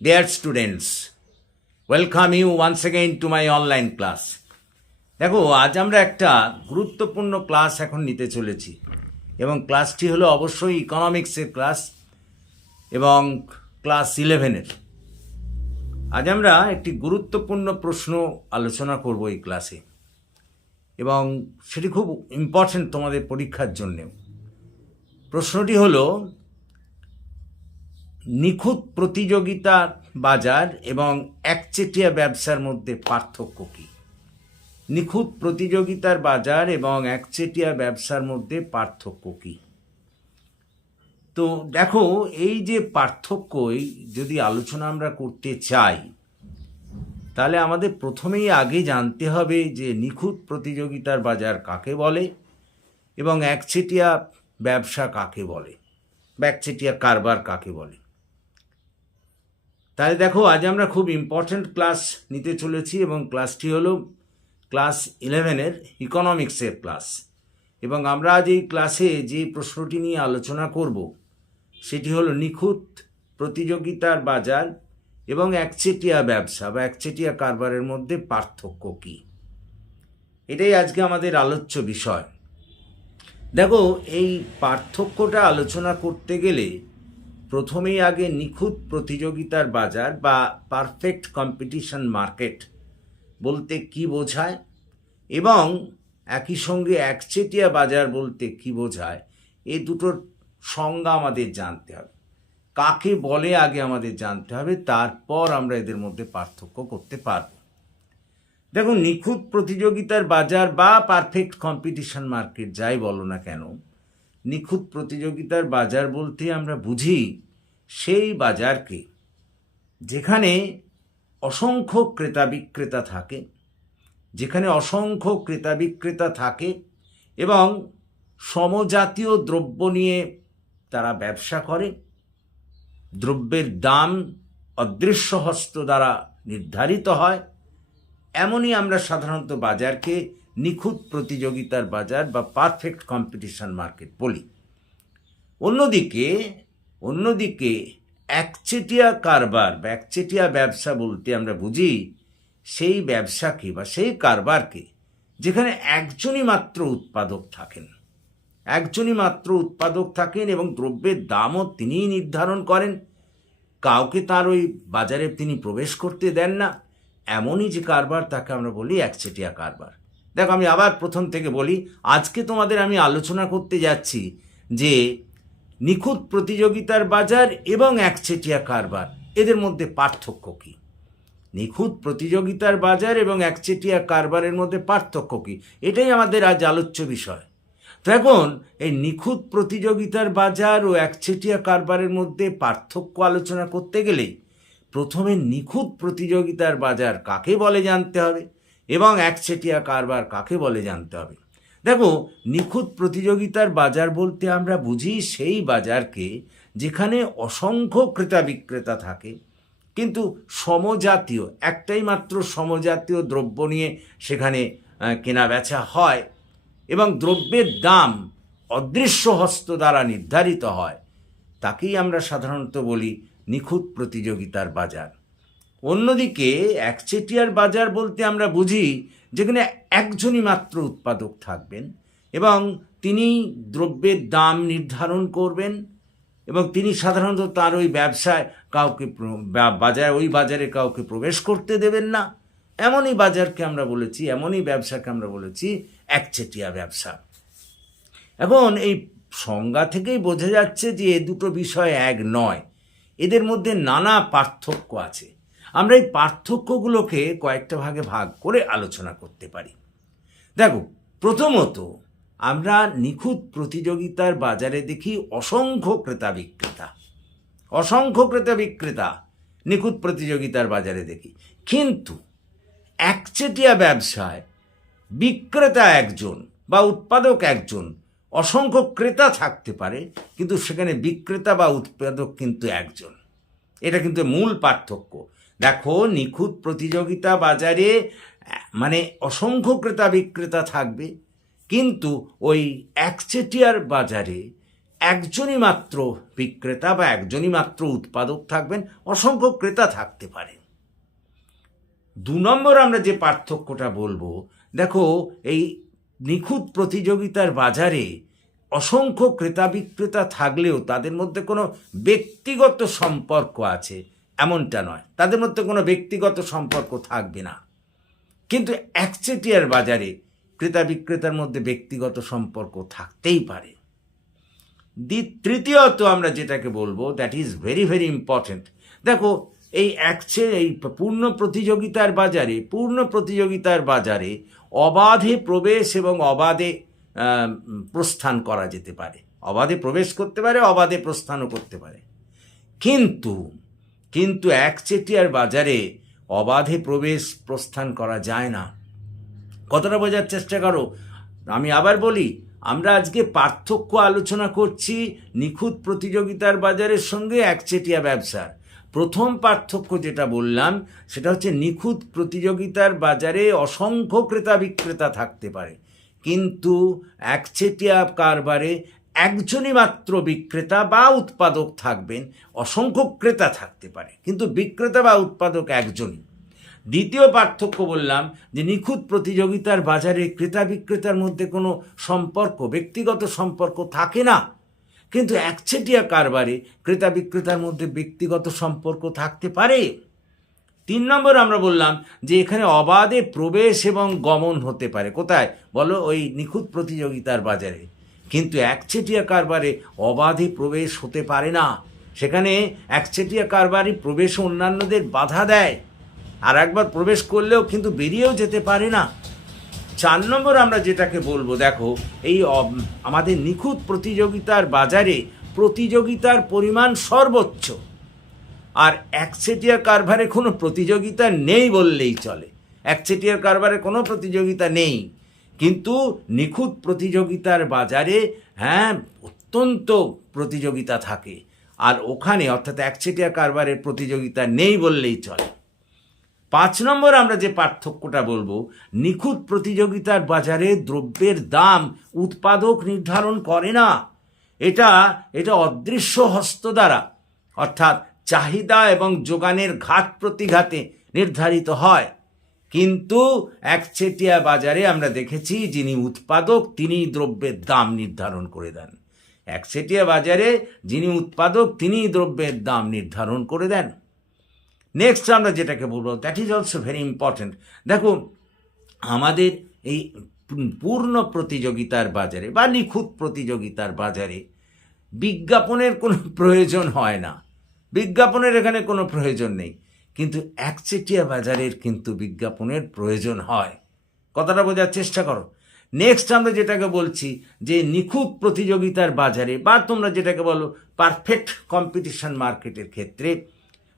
Dear students, welcome you once again to my online class. দেখো আজ আমরা একটা গুরুত্বপূর্ণ ক্লাস এখন নিতে চলেছি। এবং ক্লাসটি হলো অবশ্যই ইকোনমিক্সের ক্লাস এবং ক্লাস ইলেভেনের আজ আমরা একটি গুরুত্বপূর্ণ প্রশ্ন আলোচনা করব এই ক্লাসে এবং সেটি খুব ইম্পর্ট্যান্ট তোমাদের পরীক্ষার জন্যেও। প্রশ্নটি হলো নিখুঁত প্রতিযোগিতার বাজার এবং একচেটিয়া ব্যবসার মধ্যে পার্থক্য কী? নিখুঁত প্রতিযোগিতার বাজার এবং একচেটিয়া ব্যবসার মধ্যে পার্থক্য কী? তো দেখো, এই যে পার্থক্যই যদি আলোচনা আমরা করতে চাই, তাহলে আমাদের প্রথমেই আগে জানতে হবে যে নিখুঁত প্রতিযোগিতার বাজার কাকে বলে এবং একচেটিয়া ব্যবসা কাকে বলে বা একচেটিয়া কারবার কাকে বলে। তাহলে দেখো, আজ আমরা খুব ইম্পর্ট্যান্ট ক্লাস নিতে চলেছি এবং ক্লাসটি হলো ক্লাস ইলেভেনের ইকোনমিক্সের ক্লাস এবং আমরা আজ এই ক্লাসে যে প্রশ্নটি নিয়ে আলোচনা করব, সেটি হলো নিখুঁত প্রতিযোগিতার বাজার এবং একচেটিয়া ব্যবসা বা একচেটিয়া কারবারের মধ্যে পার্থক্য কী। এটাই আজকে আমাদের আলোচ্য বিষয়। দেখো, এই পার্থক্যটা আলোচনা করতে গেলে প্রথমেই আগে নিখুঁত প্রতিযোগিতার বাজার বা পারফেক্ট কম্পিটিশন মার্কেট বলতে কি বোঝায় এবং একই সঙ্গে একচেটিয়া বাজার বলতে কি বোঝায় এ দুটোর সংজ্ঞা আমাদের জানতে হবে। কাকে বলে আগে আমাদের জানতে হবে, তারপর আমরা এদের মধ্যে পার্থক্য করতে পারব। দেখুন, নিখুঁত প্রতিযোগিতার বাজার বা পারফেক্ট কম্পিটিশন মার্কেট যাই বলো না কেন নিখুঁত প্রতিযোগিতার বাজার বলতে আমরা বুঝি সেই বাজারকে, যেখানে অসংখ্য ক্রেতা বিক্রেতা থাকে, যেখানে অসংখ্য ক্রেতা বিক্রেতা থাকে এবং সমজাতীয় দ্রব্য নিয়ে তারা ব্যবসা করে, দ্রব্যের দাম অদৃশ্য হস্ত দ্বারা নির্ধারিত হয়। এমনই আমরা সাধারণত বাজারকে নিখুঁত প্রতিযোগিতার বাজার বা পারফেক্ট কম্পিটিশন মার্কেট বলি। অন্যদিকে অন্যদিকে একচেটিয়া কারবার বা একচেটিয়া ব্যবসা বলতে আমরা বুঝি সেই ব্যবসাকে বা সেই কারবারকে যেখানে একজনই মাত্র উৎপাদক থাকেন। একজনই মাত্র উৎপাদক থাকেন এবং দ্রব্যের দামও তিনিই নির্ধারণ করেন। কাউকে তার ওই বাজারে তিনি প্রবেশ করতে দেন না। এমনই যে কারবার, তাকে আমরা বলি একচেটিয়া কারবার। দেখো, আমি আবার প্রথম থেকে বলি, আজকে তোমাদের আমি আলোচনা করতে যাচ্ছি যে নিখুঁত প্রতিযোগিতার বাজার এবং একচেটিয়া কারবার, এদের মধ্যে পার্থক্য কী? নিখুঁত প্রতিযোগিতার বাজার এবং একচেটিয়া কারবারের মধ্যে পার্থক্য কী? এটাই আমাদের আজ আলোচ্য বিষয়। তো এখন, এই নিখুঁত প্রতিযোগিতার বাজার ও একচেটিয়া কারবারের মধ্যে পার্থক্য আলোচনা করতে গেলেই প্রথমে নিখুঁত প্রতিযোগিতার বাজার কাকে বলে জানতে হবে? এবং একচেটিয়া কারবার কাকে বলে জানতে হবে? দেখো, নিখুঁত প্রতিযোগিতার বাজার বলতে আমরা বুঝি সেই বাজারকে যেখানে অসংখ্য ক্রেতা বিক্রেতা থাকে। কিন্তু সমজাতীয়, একটাই মাত্র সমজাতীয় দ্রব্য নিয়ে সেখানে কেনা বেচা হয় এবং দ্রব্যের দাম অদৃশ্য হস্ত দ্বারা নির্ধারিত হয়। তাকেই আমরা সাধারণত বলি নিখুঁত প্রতিযোগিতার বাজার। অন্যদিকে একচেটিয়ার বাজার বলতে আমরা বুঝি যেখানে একজনই মাত্র উৎপাদক থাকবেন এবং তিনি দ্রব্যের দাম নির্ধারণ করবেন এবং তিনি সাধারণত তার ওই ব্যবসায় কাউকে বাজার, ওই বাজারে কাউকে প্রবেশ করতে দেবেন না। এমনই বাজারকে আমরা বলেছি, এমনই ব্যবসাকে আমরা বলেছি, একচেটিয়া ব্যবসা। এখন এই সংজ্ঞা থেকেই বোঝা যাচ্ছে যে এ দুটো বিষয় এক নয়। এদের মধ্যে নানা পার্থক্য আছে। আমরা এই পার্থক্যগুলোকে কয়েকটা ভাগে ভাগ করে আলোচনা করতে পারি। দেখো, প্রথমত, আমরা নিখুঁত প্রতিযোগিতার বাজারে দেখি অসংখ্য ক্রেতা বিক্রেতা। অসংখ্য ক্রেতা বিক্রেতা নিখুঁত প্রতিযোগিতার বাজারে দেখি। কিন্তু একচেটিয়া ব্যবসায় বিক্রেতা একজন বা উৎপাদক একজন অসংখ্য ক্রেতা থাকতে পারে, কিন্তু সেখানে বিক্রেতা বা উৎপাদক কিন্তু একজন। এটা কিন্তু মূল পার্থক্য। দেখো, নিখুঁত প্রতিযোগিতা বাজারে মানে অসংখ্য ক্রেতা বিক্রেতা থাকবে, কিন্তু ওই একচেটিয়ার বাজারে একজনই মাত্র বিক্রেতা বা একজনই মাত্র উৎপাদক থাকবেন, অসংখ্য ক্রেতা থাকতে পারে। দু নম্বর আমরা যে পার্থক্যটা বলব, দেখো, এই নিখুঁত প্রতিযোগিতার বাজারে অসংখ্য ক্রেতা বিক্রেতা থাকলেও তাদের মধ্যে কোনো ব্যক্তিগত সম্পর্ক আছে। এমনটা নয়। তাদের মধ্যে কোনো ব্যক্তিগত সম্পর্ক থাকবে না। কিন্তু একচেটিয়ার বাজারে ক্রেতা বিক্রেতার মধ্যে ব্যক্তিগত সম্পর্ক থাকতেই পারে। দ্বি- তৃতীয়ত আমরা যেটাকে বলব that is very very important দেখো, এই একচে, এই পূর্ণ প্রতিযোগিতার বাজারে, পূর্ণ প্রতিযোগিতার বাজারে অবাধে প্রবেশ এবং অবাধে প্রস্থান করা যেতে পারে। অবাধে প্রবেশ করতে পারে, অবাধে প্রস্থানও করতে পারে। কিন্তু কিন্তু একচেটিয়ার বাজারে অবাধে প্রবেশ প্রস্থান করা যায় না। কতটা বোঝার চেষ্টা করো? আমি আবার বলি, আমরা আজকে পার্থক্য আলোচনা করছি নিখুঁত প্রতিযোগিতার বাজারের সঙ্গে একচেটিয়া ব্যবসার। প্রথম পার্থক্য যেটা বললাম, সেটা হচ্ছে নিখুঁত প্রতিযোগিতার বাজারে অসংখ্য ক্রেতা বিক্রেতা থাকতে পারে। কিন্তু একচেটিয়া কারবারে একজনই মাত্র বিক্রেতা বা উৎপাদক থাকবেন, অসংখ্য ক্রেতা থাকতে পারে, কিন্তু বিক্রেতা বা উৎপাদক একজনই। দ্বিতীয় পার্থক্য বললাম যে নিখুঁত প্রতিযোগিতার বাজারে ক্রেতা বিক্রেতার মধ্যে কোনো সম্পর্ক, ব্যক্তিগত সম্পর্ক থাকে না। কিন্তু একচেটিয়া কারবারে ক্রেতা বিক্রেতার মধ্যে ব্যক্তিগত সম্পর্ক থাকতে পারে। তিন নম্বর আমরা বললাম যে এখানে অবাধে প্রবেশ এবং গমন হতে পারে। কোথায়? বলো ওই নিখুঁত প্রতিযোগিতার বাজারে। কিন্তু একচেটিয়া কারবারে অবাধে প্রবেশ হতে পারে না। সেখানে একচেটিয়া কারবারই প্রবেশ অন্যান্যদের বাধা দেয়। আর একবার প্রবেশ করলেও কিন্তু বেরিয়েও যেতে পারে না। চার নম্বর আমরা যেটাকে বলব, দেখো, এই আমাদের নিখুঁত প্রতিযোগিতার বাজারে প্রতিযোগিতার পরিমাণ সর্বোচ্চ। আর একচেটিয়া কারবারে কোনো প্রতিযোগিতা নেই বললেই চলে। একচেটিয়া কারবারে কোনো প্রতিযোগিতা নেই। কিন্তু নিখুঁত প্রতিযোগিতার বাজারে হ্যাঁ অত্যন্ত প্রতিযোগিতা থাকে। আর ওখানে অর্থাৎ একচেটিয়া কারবারের প্রতিযোগিতা নেই বললেই চলে। পাঁচ নম্বর আমরা যে পার্থক্যটা বলব, নিখুঁত প্রতিযোগিতার বাজারে দ্রব্যের দাম উৎপাদক নির্ধারণ করে না। এটা এটা অদৃশ্য হস্ত দ্বারা, অর্থাৎ চাহিদা এবং যোগানের ঘাট প্রতিঘাতে নির্ধারিত হয়। কিন্তু একচেটিয়া বাজারে আমরা দেখেছি যিনি উৎপাদক তিনি দ্রব্যের দাম নির্ধারণ করে দেন। একচেটিয়া বাজারে যিনি উৎপাদক তিনি দ্রব্যের দাম নির্ধারণ করে দেন। নেক্সট আমরা যেটাকে বলব that is also very important দেখো আমাদের এই পূর্ণ প্রতিযোগিতার বাজারে বা নিখুঁত প্রতিযোগিতার বাজারে বিজ্ঞাপনের কোনো প্রয়োজন হয় না। বিজ্ঞাপনের এখানে কোনো প্রয়োজন নেই। কিন্তু একচেটিয়া বাজারের কিন্তু বিজ্ঞাপনের প্রয়োজন হয়। কথাটা বোঝার চেষ্টা করো। নেক্সট আমরা যেটাকে বলছি যে নিখুঁত প্রতিযোগিতার বাজারে বা তোমরা যেটাকে বলো পারফেক্ট কম্পিটিশন মার্কেটের ক্ষেত্রে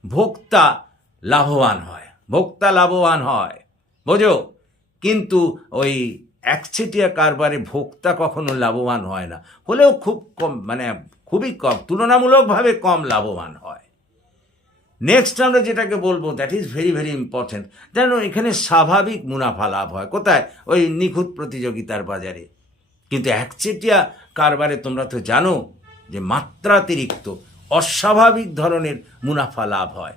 ভোক্তা লাভবান হয়। ভোক্তা লাভবান হয়। বোঝো? কিন্তু ওই একচেটিয়া কারবারে ভোক্তা কখনো লাভবান হয় না। হলেও খুব কম মানে খুবই কম, তুলনামূলকভাবে কম লাভবান হয়। নেক্সট আমরা যেটাকে বলব that is very very important যেন এখানে স্বাভাবিক মুনাফা লাভ হয়। কোথায়? ওই নিখুঁত প্রতিযোগিতার বাজারে। কিন্তু একচেটিয়া কারবারে তোমরা তো জানো যে মাত্রাতিরিক্ত, অস্বাভাবিক ধরনের মুনাফা লাভ হয়।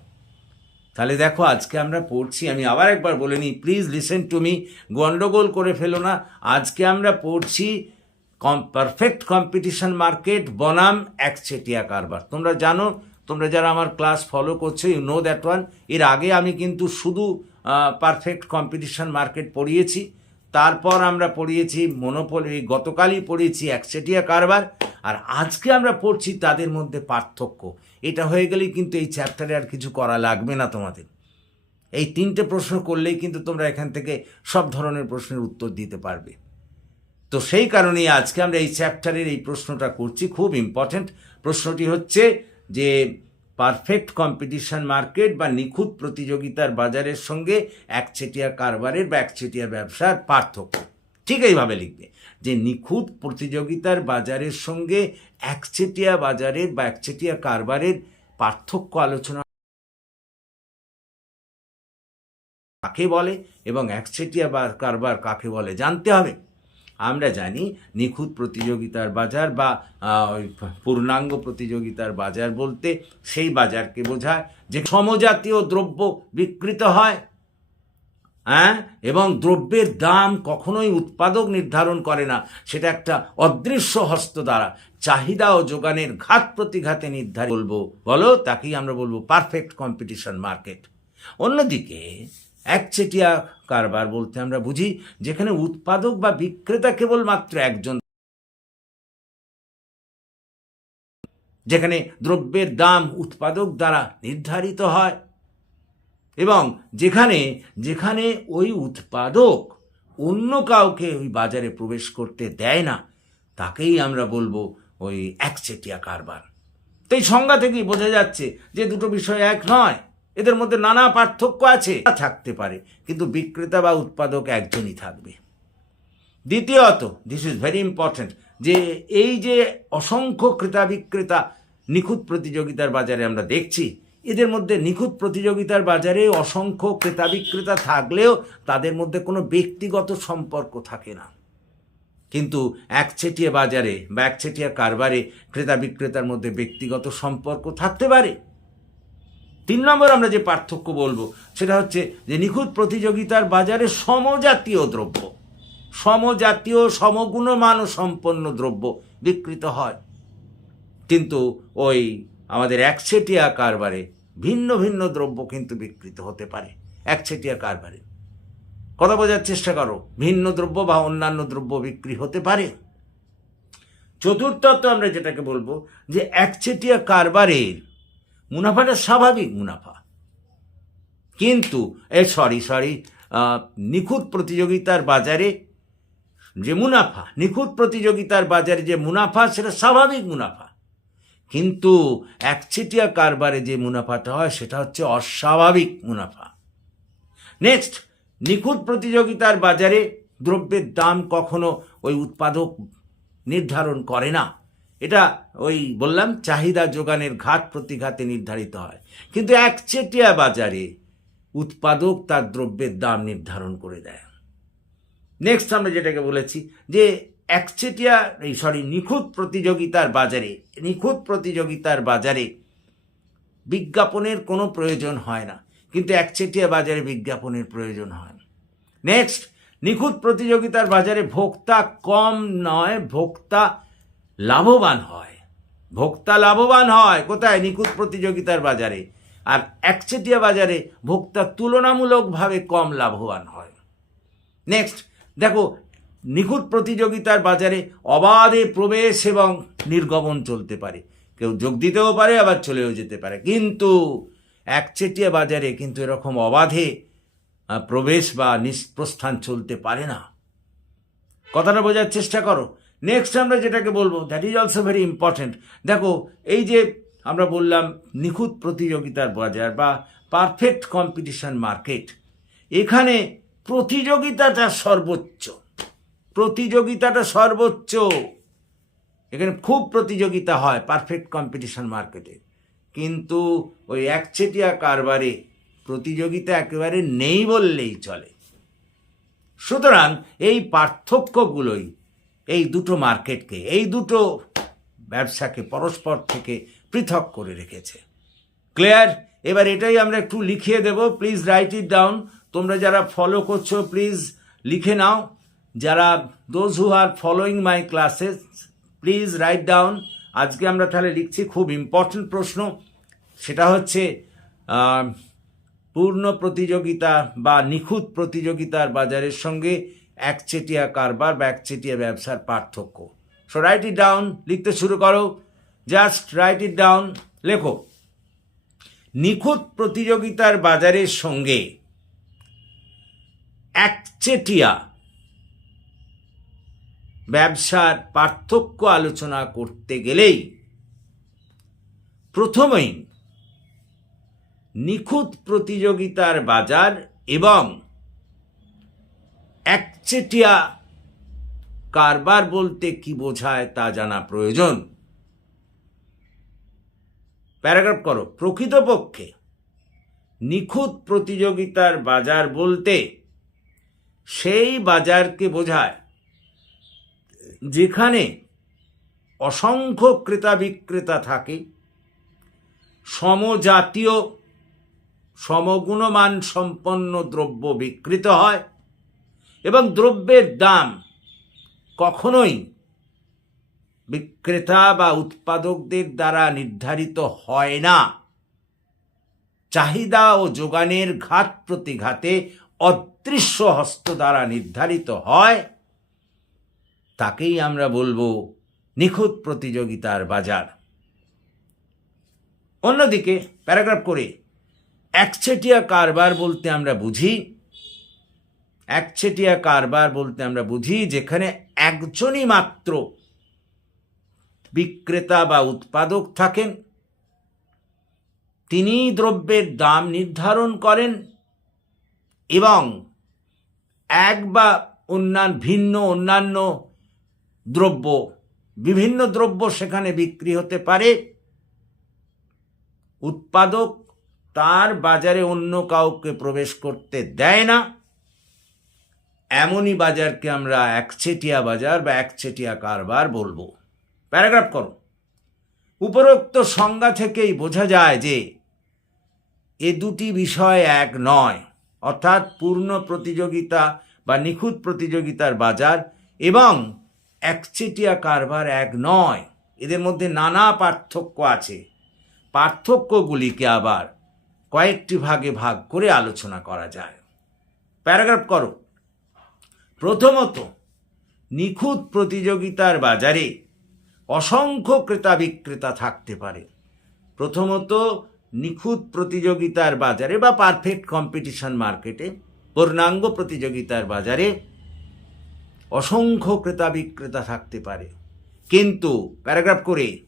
তাহলে দেখো, আজকে আমরা পড়ছি, আমি আবার একবার বলে নিই প্লিজ লিসেন টু মি গন্ডগোল করে ফেলো না। আজকে আমরা পড়ছি কম পারফেক্ট কম্পিটিশন মার্কেট বনাম একচেটিয়া কারবার। তোমরা জানো তোমরা যারা আমার ক্লাস ফলো করছ ইউ নো দ্যাট ওয়ানের আগে আমি কিন্তু শুধু পারফেক্ট কম্পিটিশন মার্কেট পড়িয়েছি। তারপর আমরা পড়িয়েছি মনোপলি গতকালই পড়িয়েছি একচেটিয়া কারবার আর আজকে আমরা পড়ছি তাদের মধ্যে পার্থক্য। এটা হয়ে গেলেই কিন্তু এই চ্যাপ্টারে আর কিছু করা লাগবে না তোমাদের। এই তিনটে প্রশ্ন করলেই কিন্তু তোমরা এখান থেকে সব ধরনের প্রশ্নের উত্তর দিতে পারবে। তো সেই কারণেই আজকে আমরা এই চ্যাপ্টারের এই প্রশ্নটা করছি। খুব ইম্পর্ট্যান্ট প্রশ্নটি হচ্ছে যে পারফেক্ট কম্পিটিশন মার্কেট বা নিখুঁত প্রতিযোগিতার বাজারের সঙ্গে একচেটিয়া কারবারের বা একচেটিয়া ব্যবসার পার্থক্য। ঠিক এইভাবে লিখবে। যে নিখুঁত প্রতিযোগিতার বাজারের সঙ্গে একচেটিয়া বাজারের বা একচেটিয়া কারবারের পার্থক্য আলোচনা কাকে বলে এবং একচেটিয়া বা কারবার কাকে বলে জানতে হবে। আমরা জানি নিখুঁত প্রতিযোগিতার বাজার বা পূর্ণাঙ্গ প্রতিযোগিতার বাজার বলতে সেই বাজারকে বোঝায় যে সমজাতীয় দ্রব্য বিকৃত হয় হ্যাঁ এবং দ্রব্যের দাম কখনোই উৎপাদক নির্ধারণ করে না। সেটা একটা অদৃশ্য হস্ত দ্বারা। চাহিদা ও যোগানের ঘাত প্রতিঘাতে নির্ধারিত। বলব, বলো, তাকেই আমরা বলব পারফেক্ট কম্পিটিশন মার্কেট অন্যদিকে, একচেটিয়া কারবার বলতে আমরা বুঝি, যেখানে উৎপাদক বা বিক্রেতা কেবলমাত্র একজন। যেখানে দ্রব্যের দাম উৎপাদক দ্বারা নির্ধারিত হয় এবং যেখানে যেখানে ওই উৎপাদক অন্য কাউকে ওই বাজারে প্রবেশ করতে দেয় না, তাকেই আমরা বলব ওই একচেটিয়া কারবার। তো এই সংজ্ঞা থেকেই বোঝা যাচ্ছে যে দুটো বিষয় এক নয়। এদের মধ্যে নানা পার্থক্য আছে। থাকতে পারে, কিন্তু বিক্রেতা বা উৎপাদক একজনই থাকবে। দ্বিতীয়ত দিস ইজ ভেরি ইম্পর্ট্যান্ট যে এই যে অসংখ্য ক্রেতা বিক্রেতা নিখুঁত প্রতিযোগিতার বাজারে আমরা দেখছি, এদের মধ্যে নিখুঁত প্রতিযোগিতার বাজারে অসংখ্য ক্রেতা বিক্রেতা থাকলেও তাদের মধ্যে কোনো ব্যক্তিগত সম্পর্ক থাকে না। কিন্তু একচেটিয়া বাজারে বা একচেটিয়া কারবারে ক্রেতা বিক্রেতার মধ্যে ব্যক্তিগত সম্পর্ক থাকতে পারে। তিন নম্বর আমরা যে পার্থক্য বলব, সেটা হচ্ছে যে নিখুঁত প্রতিযোগিতার বাজারে সমজাতীয় দ্রব্য, সমজাতীয় সমগুণমান সম্পন্ন দ্রব্য বিকৃত হয়। কিন্তু ওই আমাদের একচেটিয়া কারবারে ভিন্ন ভিন্ন দ্রব্য কিন্তু বিকৃত হতে পারে, একচেটিয়া কারবারে। কথা বোঝার চেষ্টা করো, ভিন্ন দ্রব্য বা অন্যান্য দ্রব্য বিক্রি হতে পারে। চতুর্থত আমরা যেটাকে বলব যে একচেটিয়া কারবারের মুনাফাটা স্বাভাবিক মুনাফা। কিন্তু, এ সরি সরি নিখুঁত প্রতিযোগিতার বাজারে যে মুনাফা, নিখুঁত প্রতিযোগিতার বাজারে যে মুনাফা, সেটা স্বাভাবিক মুনাফা। কিন্তু, একচেটিয়া কারবারে যে মুনাফাটা হয়, সেটা হচ্ছে অস্বাভাবিক মুনাফা। নেক্সট নিখুঁত প্রতিযোগিতার বাজারে দ্রব্যের দাম কখনো ওই উৎপাদক নির্ধারণ করে না। এটা ওই বললাম, চাহিদা যোগানের ঘাট প্রতিঘাতে নির্ধারিত হয়। কিন্তু একচেটিয়া বাজারে উৎপাদক তার দ্রব্যের দাম নির্ধারণ করে দেয়। নেক্সট আমরা যেটাকে বলেছি, যে একচেটিয়া এই সরি নিখুঁত প্রতিযোগিতার বাজারে, নিখুঁত প্রতিযোগিতার বাজারে বিজ্ঞাপনের কোনো প্রয়োজন হয় না। কিন্তু একচেটিয়া বাজারে বিজ্ঞাপনের প্রয়োজন হয়। নেক্সট নিখুঁত প্রতিযোগিতার বাজারে ভোক্তা কম নয়, ভোক্তা লাভবান হয়। ভোক্তা লাভবান হয়। কোথায়? নিখুঁত প্রতিযোগিতার বাজারে। আর একচেটিয়া বাজারে ভোক্তা তুলনামূলকভাবে কম লাভবান হয়। নেক্সট দেখো, নিখুঁত প্রতিযোগিতার বাজারে অবাধে প্রবেশ এবং নির্গমন চলতে পারে। কেউ যোগ দিতেও পারে, আবার চলেও যেতে পারে। কিন্তু একচেটিয়া বাজারে কিন্তু এরকম অবাধে প্রবেশ বা নিষ্প্রস্থান চলতে পারে না। কথাটা বোঝার চেষ্টা করো। নেক্সট আমরা যেটাকে বলব that is also very important দেখো, এই যে আমরা বললাম নিখুঁত প্রতিযোগিতার বাজার বা পারফেক্ট কম্পিটিশন মার্কেট এখানে প্রতিযোগিতাটা সর্বোচ্চ। প্রতিযোগিতাটা সর্বোচ্চ। এখানে খুব প্রতিযোগিতা হয় পারফেক্ট কম্পিটিশন মার্কেটে কিন্তু ওই একচেটিয়া কারবারে প্রতিযোগিতা একেবারে নেই বললেই চলে। সুতরাং এই পার্থক্যগুলোই এই দুটো মার্কেটকে, এই দুটো ব্যবসাকে পরস্পর থেকে পৃথক করে রেখেছে। ক্লিয়ার? এবার এটাই আমরা একটু লিখিয়ে দেব। প্লিজ রাইট ইট ডাউন তোমরা যারা ফলো করছ প্লিজ লিখে নাও। যারা those who are following my classes please write down আজকে আমরা তাহলে লিখছি খুব ইম্পর্টেন্ট প্রশ্ন। সেটা হচ্ছে পূর্ণ প্রতিযোগিতা বা নিখুঁত প্রতিযোগিতার বাজারের সঙ্গে একচেটিয়া কারবার বা একচেটিয়া ব্যবসার পার্থক্য। সো রাইট ইট ডাউন লিখতে শুরু করো। জাস্ট রাইট ইট ডাউন লেখো। নিখুঁত প্রতিযোগিতার বাজারের সঙ্গে একচেটিয়া ব্যবসার পার্থক্য আলোচনা করতে গেলেই প্রথমেই নিখুঁত প্রতিযোগিতার বাজার এবং একচেটিয়া কারবার বলতে কি বোঝায় তা জানা প্রয়োজন। প্যারাগ্রাফ করো। প্রকৃতপক্ষে নিখুঁত প্রতিযোগিতার বাজার বলতে সেই বাজারকে বোঝায় যেখানে অসংখ্য ক্রেতা বিক্রেতা থাকে, সমজাতীয় সমগুণমান সম্পন্ন দ্রব্য বিকৃত হয় এবং দ্রব্যের দাম কখনোই বিক্রেতা বা উৎপাদকদের দ্বারা নির্ধারিত হয় না। চাহিদা ও যোগানের ঘাত প্রতিঘাতে অদৃশ্য হস্ত দ্বারা নির্ধারিত হয়, তাকেই আমরা বলব নিখুঁত প্রতিযোগিতার বাজার। অন্যদিকে প্যারাগ্রাফ করে একচেটিয়া কারবার বলতে আমরা বুঝি একচেটিয়া কারবার বলতে আমরা বুঝি যেখানে একজনই মাত্র বিক্রেতা বা উৎপাদক থাকেন। তিনি দ্রব্যের দাম নির্ধারণ করেন এবং এক বা অন্যান্য ভিন্ন অন্যান্য দ্রব্য, বিভিন্ন দ্রব্য সেখানে বিক্রি হতে পারে। উৎপাদক তার বাজারে অন্য কাউকে প্রবেশ করতে দেয় না। এমনই বাজারকে আমরা একচেটিয়া বাজার বা একচেটিয়া কারবার বলব। প্যারাগ্রাফ করো। উপরোক্ত সংজ্ঞা থেকেই বোঝা যায় যে এ দুটি বিষয় এক নয়, অর্থাৎ পূর্ণ প্রতিযোগিতা বা নিখুঁত প্রতিযোগিতার বাজার এবং একচেটিয়া কারবার এক নয়। এদের মধ্যে নানা পার্থক্য আছে। পার্থক্যগুলিকে আবার কয়েকটি ভাগে ভাগ করে আলোচনা করা যায়। প্যারাগ্রাফ করো। প্রথমত, নিখুঁত প্রতিযোগিতার বাজারে অসংখ্য ক্রেতা বিক্রেতা থাকতে পারে। প্রথমত, নিখুঁত প্রতিযোগিতার বাজারে বা পারফেক্ট কম্পিটিশন মার্কেটে পূর্ণাঙ্গ প্রতিযোগিতার বাজারে অসংখ্য ক্রেতা বিক্রেতা থাকতে পারে। কিন্তু প্যারাগ্রাফ করে,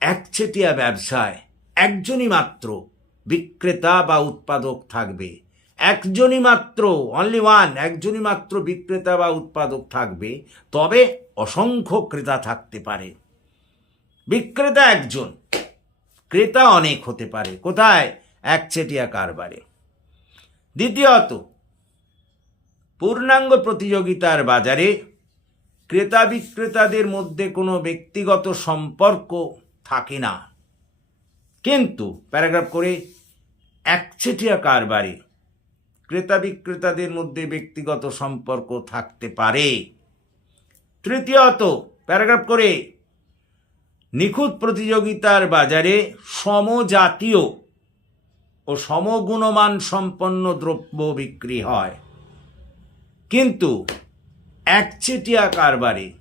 একচেটিয়া ব্যবসায় একজনই মাত্র বিক্রেতা বা উৎপাদক থাকবে। একজনই মাত্র অনলি ওয়ান একজনই মাত্র বিক্রেতা বা উৎপাদক থাকবে, তবে অসংখ্য ক্রেতা থাকতে পারে। বিক্রেতা একজন, ক্রেতা অনেক হতে পারে। কোথায়? একচেটিয়া কারবারে। দ্বিতীয়ত, পূর্ণাঙ্গ প্রতিযোগিতার বাজারে ক্রেতা বিক্রেতাদের মধ্যে কোনো ব্যক্তিগত সম্পর্ক থাকে না। কিন্তু, প্যারাগ্রাফ করে, একচেটিয়া কারবারে ক্রেতা বিক্রেতাদের মধ্যে ব্যক্তিগত সম্পর্ক থাকতে পারে। তৃতীয়ত, প্যারাগ্রাফ করে, নিখুঁত প্রতিযোগিতার বাজারে সমজাতীয় ও সমগুণমান সম্পন্ন দ্রব্য বিক্রি হয়। কিন্তু একচেটিয়া কারবারে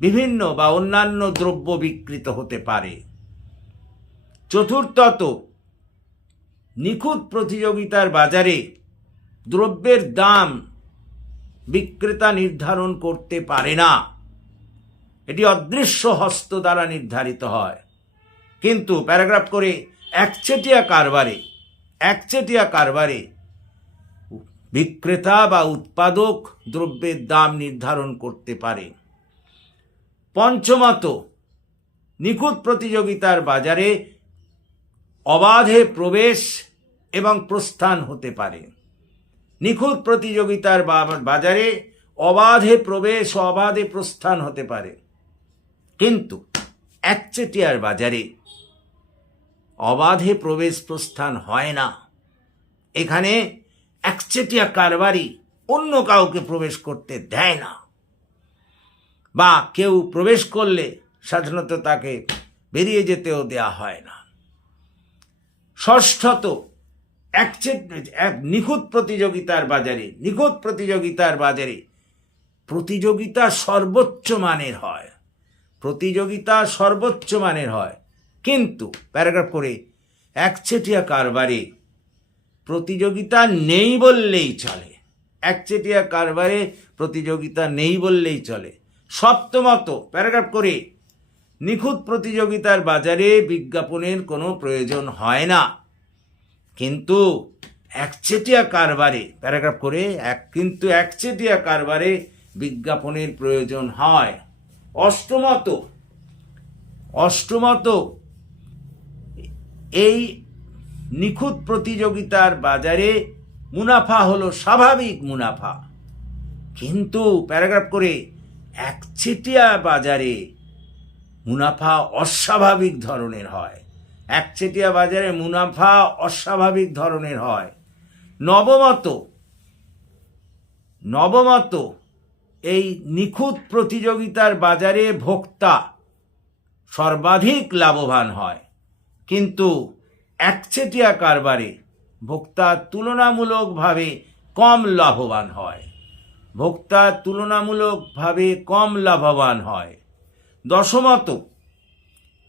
বিভিন্ন বা অন্যান্য দ্রব্য বিকৃত হতে পারে। চতুর্থত, নিখুঁত প্রতিযোগিতার বাজারে দ্রব্যের দাম বিক্রেতা নির্ধারণ করতে পারে না। এটি অদৃশ্য হস্ত দ্বারা নির্ধারিত হয়। কিন্তু প্যারাগ্রাফ করে একচেটিয়া কারবারে একচেটিয়া কারবারে বিক্রেতা বা উৎপাদক দ্রব্যের দাম নির্ধারণ করতে পারে। পঞ্চমত, নিখুঁত প্রতিযোগিতার বাজারে অবাধে প্রবেশ এবং প্রস্থান হতে পারে। নিখুঁত প্রতিযোগিতার বাজারে অবাধে প্রবেশ ও অবাধে প্রস্থান হতে পারে। কিন্তু একচেটিয়ার বাজারে অবাধে প্রবেশ প্রস্থান হয় না। এখানে একচেটিয়া কারবারি অন্য কাউকে প্রবেশ করতে দেয় না। বা কেউ প্রবেশ করলে সাধারণত তাকে বেরিয়ে যেতেও দেয়া হয় না। ষষ্ঠত এক নিখুঁত প্রতিযোগিতার বাজারে, নিখুঁত প্রতিযোগিতার বাজারে প্রতিযোগিতা সর্বোচ্চ মানের হয়। প্রতিযোগিতা সর্বোচ্চ মানের হয়। কিন্তু, প্যারাগ্রাফ করে একচেটিয়া কারবারে প্রতিযোগিতা নেই বললেই চলে। একচেটিয়া কারবারে প্রতিযোগিতা নেই বললেই চলে। সপ্তমত, প্যারাগ্রাফ করে, নিখুঁত প্রতিযোগিতার বাজারে বিজ্ঞাপনের কোনো প্রয়োজন হয় না। কিন্তু একচেটিয়া কারবারে, প্যারাগ্রাফ করে, এক, কিন্তু একচেটিয়া কারবারে বিজ্ঞাপনের প্রয়োজন হয়। অষ্টমত অষ্টমত, এই নিখুঁত প্রতিযোগিতার বাজারে মুনাফা হলো স্বাভাবিক মুনাফা। কিন্তু প্যারাগ্রাফ করে একচেটিয়া বাজারে মুনাফা অস্বাভাবিক ধরনের হয়। একচেটিয়া বাজারে মুনাফা অস্বাভাবিক ধরনের হয়। নবমত নবমত, এই নিখুঁত প্রতিযোগিতার বাজারে ভোক্তা সর্বাধিক লাভবান হয়। কিন্তু একচেটিয়া কারবারে ভোক্তা তুলনামূলকভাবে কম লাভবান হয়। ভোক্তা তুলনামূলকভাবে কম লাভবান হয়। দশমত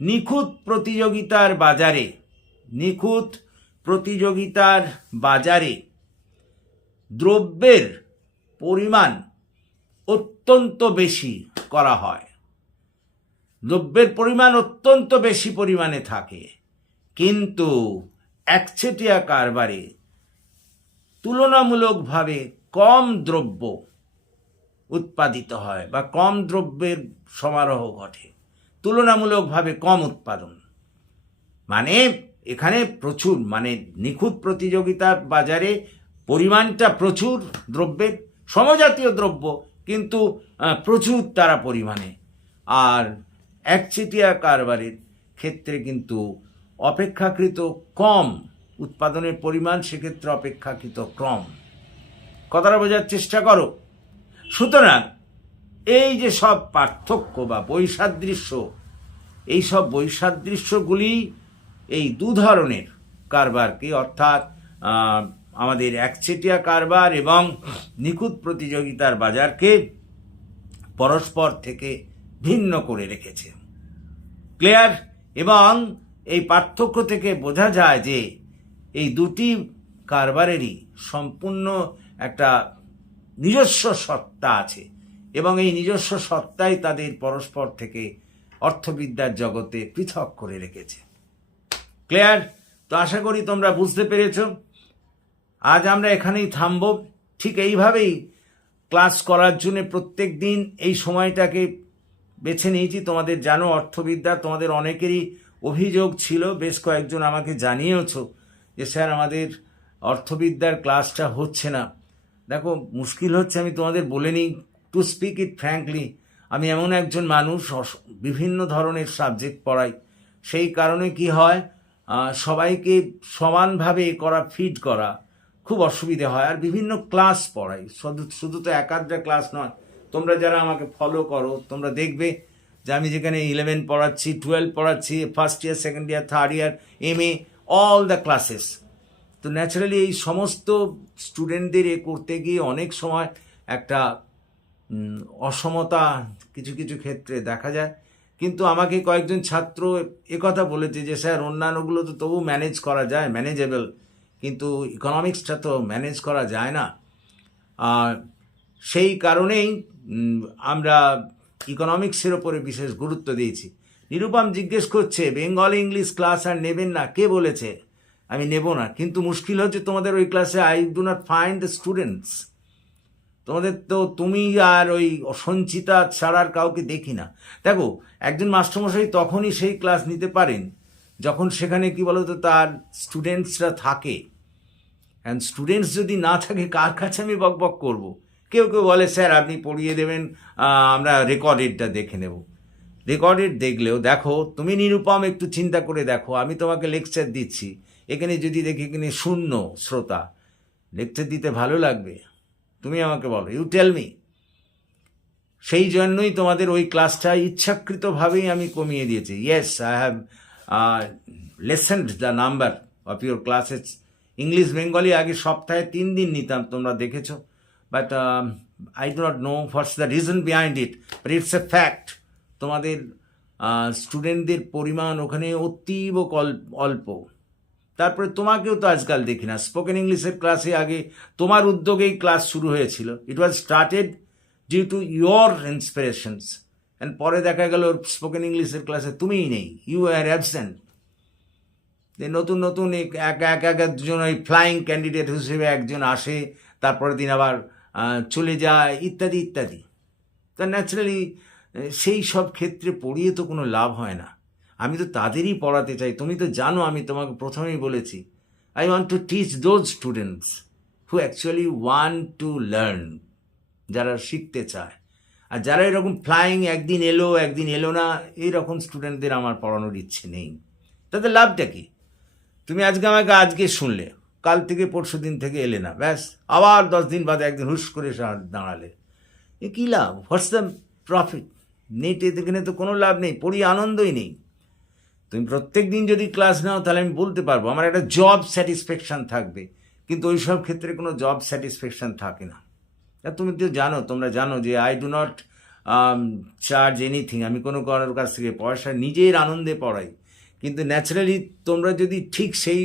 নিখুঁত প্রতিযোগিতার বাজারে, নিখুঁত প্রতিযোগিতার বাজারে দ্রব্যের পরিমাণ অত্যন্ত বেশি করা হয়। দ্রব্যের পরিমাণ অত্যন্ত বেশি পরিমাণে থাকে। কিন্তু একচেটিয়া কারবারে তুলনামূলকভাবে কম দ্রব্য উৎপাদিত হয় বা কম দ্রব্যের সমারোহ ঘটে। তুলনামূলকভাবে কম উৎপাদন। মানে এখানে প্রচুর মানে নিখুঁত প্রতিযোগিতার বাজারে পরিমাণটা প্রচুর দ্রব্যের, সমজাতীয় দ্রব্য, কিন্তু প্রচুর তারা পরিমাণে। আর একচেটিয়া কারবারের ক্ষেত্রে কিন্তু অপেক্ষাকৃত কম উৎপাদনের পরিমাণ, সেক্ষেত্রে অপেক্ষাকৃত কম। কথাটা বোঝার চেষ্টা করো। সুতরাং এই যে সব পার্থক্য বা বৈসাদৃশ্য, এই সব বৈসাদৃশ্যগুলি এই দু ধরনের কারবারকে, অর্থাৎ আমাদের একচেটিয়া কারবার এবং নিখুঁত প্রতিযোগিতার বাজারকে পরস্পর থেকে ভিন্ন করে রেখেছে। ক্লিয়ার? এবং এই পার্থক্য থেকে বোঝা যায় যে এই দুটি কারবারেরই সম্পূর্ণ একটা নিজস্ব সত্তা আছে। এবং এই নিজস্ব সত্তাই তাদের পরস্পর থেকে অর্থবিদ্যার জগতে পৃথক করে রেখেছে। ক্লিয়ার? তো আশা করি তোমরা বুঝতে পেরেছ। আজ আমরা এখানেই থামব। ঠিক এইভাবেই ক্লাস করার জন্য প্রত্যেক দিন এই সময়টাকে বেছে নিয়েছি। তোমাদের জানো, অর্থবিদ্যা তোমাদের অনেকেরই অভিযোগ ছিল, বেশ কয়েকজন আমাকে জানিয়েওছো যে, স্যার, আমাদের অর্থবিদ্যার ক্লাসটা হচ্ছে না। দেখো, মুশকিল হচ্ছে, আমি তোমাদের বলে নিই। টু স্পিক ইট ফ্র্যাঙ্কলি আমি এমন একজন মানুষ বিভিন্ন ধরনের সাবজেক্ট পড়াই। সেই কারণে কি হয় সবাইকে সমানভাবে এ করা ফিড করা খুব অসুবিধে হয়। আর বিভিন্ন ক্লাস পড়াই। শুধু শুধু তো এক আধটা ক্লাস নয়। তোমরা যারা আমাকে ফলো করো, তোমরা দেখবে যে আমি যেখানে ইলেভেন পড়াচ্ছি টুয়েলভ পড়াচ্ছি first year second year third year M A all the classes তো ন্যাচারালি এই সমস্ত স্টুডেন্টদের এ করতে গিয়ে অনেক সময় একটা অসমতা কিছু কিছু ক্ষেত্রে দেখা যায়। কিন্তু আমাকে কয়েকজন ছাত্র একথা বলেছে যে, স্যার, অন্যান্যগুলো তো তবু ম্যানেজ করা যায় ম্যানেজেবল কিন্তু ইকোনমিক্সটা তো ম্যানেজ করা যায় না। আর সেই কারণেই আমরা ইকোনমিক্সের ওপরে বিশেষ গুরুত্ব দিয়েছি। নিরুপম জিজ্ঞেস করছে বেঙ্গল ইংলিশ ক্লাস আর নেবেন না? কে বলেছে? আমি নেব না। কিন্তু মুশকিল হচ্ছে তোমাদের ওই ক্লাসে I do not find the students তোমাদের তো তুমি আর ওই সঞ্চিতা ছাড়ার কাউকে দেখি না। দেখো, একজন মাস্টারমশাই তখনই সেই ক্লাস নিতে পারেন, যখন সেখানে কি বলতো, তার স্টুডেন্টসরা থাকে। অ্যান্ড স্টুডেন্টস যদি না থাকে, কার কাছে আমি বক বক করব? কেউ কেউ বলে, স্যার, আপনি পড়িয়ে দেবেন আমরা রেকর্ডেডটা দেখে নেব। রেকর্ডেড দেখলেও, দেখো, তুমি নিরুপম, একটু চিন্তা করে দেখো, আমি তোমাকে লেকচার দিচ্ছি। এখানে যদি দেখি, এখানে শূন্য শ্রোতা, লেকচার দিতে ভালো লাগবে? তুমি আমাকে বলো ইউ টেল মি সেই জন্যই তোমাদের ওই ক্লাসটা ইচ্ছাকৃতভাবেই আমি কমিয়ে দিয়েছি। Yes I have lessened the number of your classes English Bengali আগে সপ্তাহে তিন দিন নিতাম, তোমরা দেখেছ। But I do not know what's the reason behind it but it's a fact তোমাদের স্টুডেন্টদের পরিমাণ ওখানে অতীব অল্প। তারপরে তোমাকেও তো আজকাল দেখি না। স্পোকেন ইংলিশের ক্লাসে আগে তোমার উদ্যোগেই ক্লাস শুরু হয়েছিল। It was started due to your inspirations and পরে দেখা গেল স্পোকেন ইংলিশের ক্লাসে তুমিই নেই। ইউ আর অ্যাবসেন্ট নতুন নতুন এক এক এক একজন ওই ফ্লাইং ক্যান্ডিডেট হিসেবে একজন আসে, তারপরের দিন আবার চলে যায়, ইত্যাদি ইত্যাদি। তা ন্যাচারালি সেই সব ক্ষেত্রে পড়িয়ে তো কোনো লাভ হয় না। আমি তো তাদেরই পড়াতে চাই। তুমি তো জানো আমি তোমাকে প্রথমেই বলেছি। I want to teach those students who actually want to learn যারা শিখতে চায়। আর যারা এরকম ফ্লাইং একদিন এলো একদিন এলো না এইরকম স্টুডেন্টদের আমার পড়ানোর ইচ্ছে নেই। তাদের লাভটা কি? তুমি আজকে আমাকে আজকে শুনলে, কাল থেকে পরশু দিন থেকে এলে না, ব্যাস, আবার দশ দিন বাদে একদিন হুস করে দাঁড়ালে। এ কী লাভ? হোয়াটস দ্য প্রফিট নেটে এখানে তো কোনো লাভ নেই পড়ি আনন্দই নেই। তুমি প্রত্যেক দিন যদি ক্লাস নাও, তাহলে আমি বলতে পারব, আমার একটা জব স্যাটিসফ্যাকশান থাকবে। কিন্তু ওই সব ক্ষেত্রে কোনো জব স্যাটিসফ্যাকশান থাকে না। তুমি তো জানো, তোমরা জানো যে I do not charge anything আমি কোনো কারোর কাছ থেকে পয়সা নিজের আনন্দে পড়াই। কিন্তু ন্যাচারালি তোমরা যদি ঠিক সেই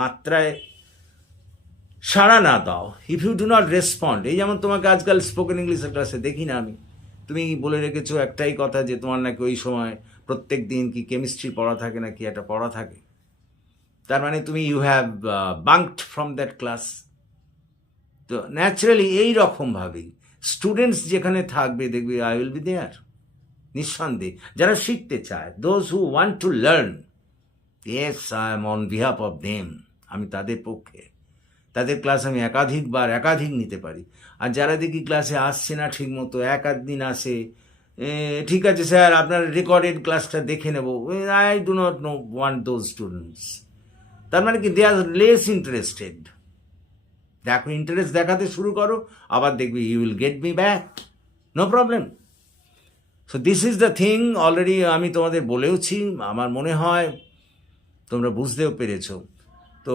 মাত্রায় সাড়া না দাও if you do not respond এই যেমন তোমাকে আজকাল স্পোকেন ইংলিশের ক্লাসে দেখি না আমি। তুমি বলে রেখেছো একটাই কথা যে তোমার নাকি ওই সময় প্রত্যেক দিন কি কেমিস্ট্রি পড়া থাকে না কি একটা পড়া থাকে? তার মানে তুমি you have bunked from that class তো ন্যাচারালি এই রকমভাবেই স্টুডেন্টস যেখানে থাকবে দেখবে আই উইল বি দেয়ার নিঃসন্দেহে। যারা শিখতে চায় those who want to learn yes I am on behalf of them আমি তাদের পক্ষে। তাদের ক্লাস আমি একাধিকবার, একাধিক নিতে পারি। আর যারা দেখি ক্লাসে আসছে না ঠিক মতো এক আধ দিন আসে ঠিক আছে স্যার, আপনার রেকর্ডেড ক্লাসটা দেখে নেব। I do not know want those students তার মানে কি দে আর লেস ইন্টারেস্টেড দেখো ইন্টারেস্ট দেখাতে শুরু করো, আবার দেখবি you will get me back no problem so this is the thing already আমি তোমাদের বলেওছি, আমার মনে হয় তোমরা বুঝতেও পেরেছ। তো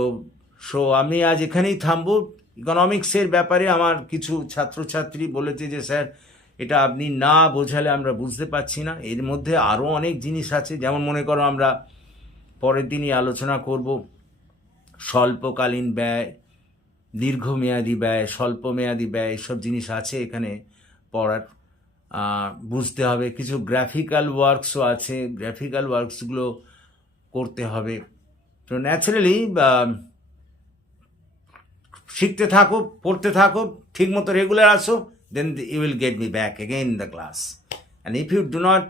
সো আমি আজ এখানেই থামবো। ইকোনমিক্সের ব্যাপারে আমার কিছু ছাত্রছাত্রী বলেছে যে, স্যার এটা আপনি না বোঝালে আমরা বুঝতে পারছি না। এর মধ্যে আরও অনেক জিনিস আছে। যেমন মনে করো আমরা পরের দিনই আলোচনা করব স্বল্পকালীন ব্যয়, দীর্ঘমেয়াদী ব্যয়, স্বল্পমেয়াদী ব্যয়, এসব জিনিস আছে এখানে পড়ার। বুঝতে হবে। কিছু গ্রাফিক্যাল ওয়ার্কসও আছে। গ্রাফিক্যাল ওয়ার্কসগুলো করতে হবে। তো ন্যাচারালি শিখতে থাকো, পড়তে থাকো ঠিক মতো রেগুলার আসো then you will get me back again the class and if you do not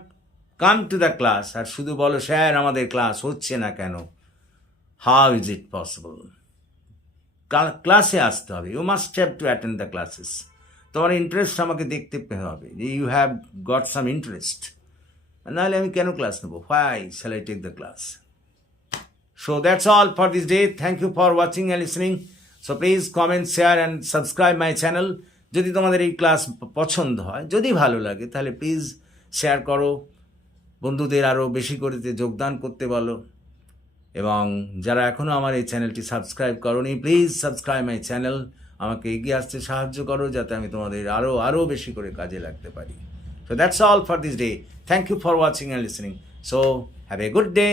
come to the class আর শুধু বলো স্যার আমাদের ক্লাস হচ্ছে না কেন? হাউ ইজ ইট পসিবল ক্লাসে আসতে হবে। You must have to attend the classes তোমার ইন্টারেস্ট আমাকে দেখতে পে- হবে। যে you have got some interest নাহলে আমি কেন ক্লাস নেব? Why shall I take the class So that's all for this day. Thank you for watching and listening. So please comment, share and subscribe my channel. যদি তোমাদের এই class পছন্দ হয়, যদি ভালো লাগে, তাহলে প্লিজ শেয়ার করো। বন্ধুদের আরও বেশি করে যোগদান করতে বলো এবং যারা এখনও আমার এই চ্যানেলটি সাবস্ক্রাইব করনি প্লিজ সাবস্ক্রাইব মাই চ্যানেল আমাকে এগিয়ে আসতে সাহায্য করো, যাতে আমি তোমাদের আরও আরও বেশি করে কাজে লাগতে পারি। So that's all for this day thank you for watching and listening so have a good day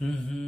Mm-hmm.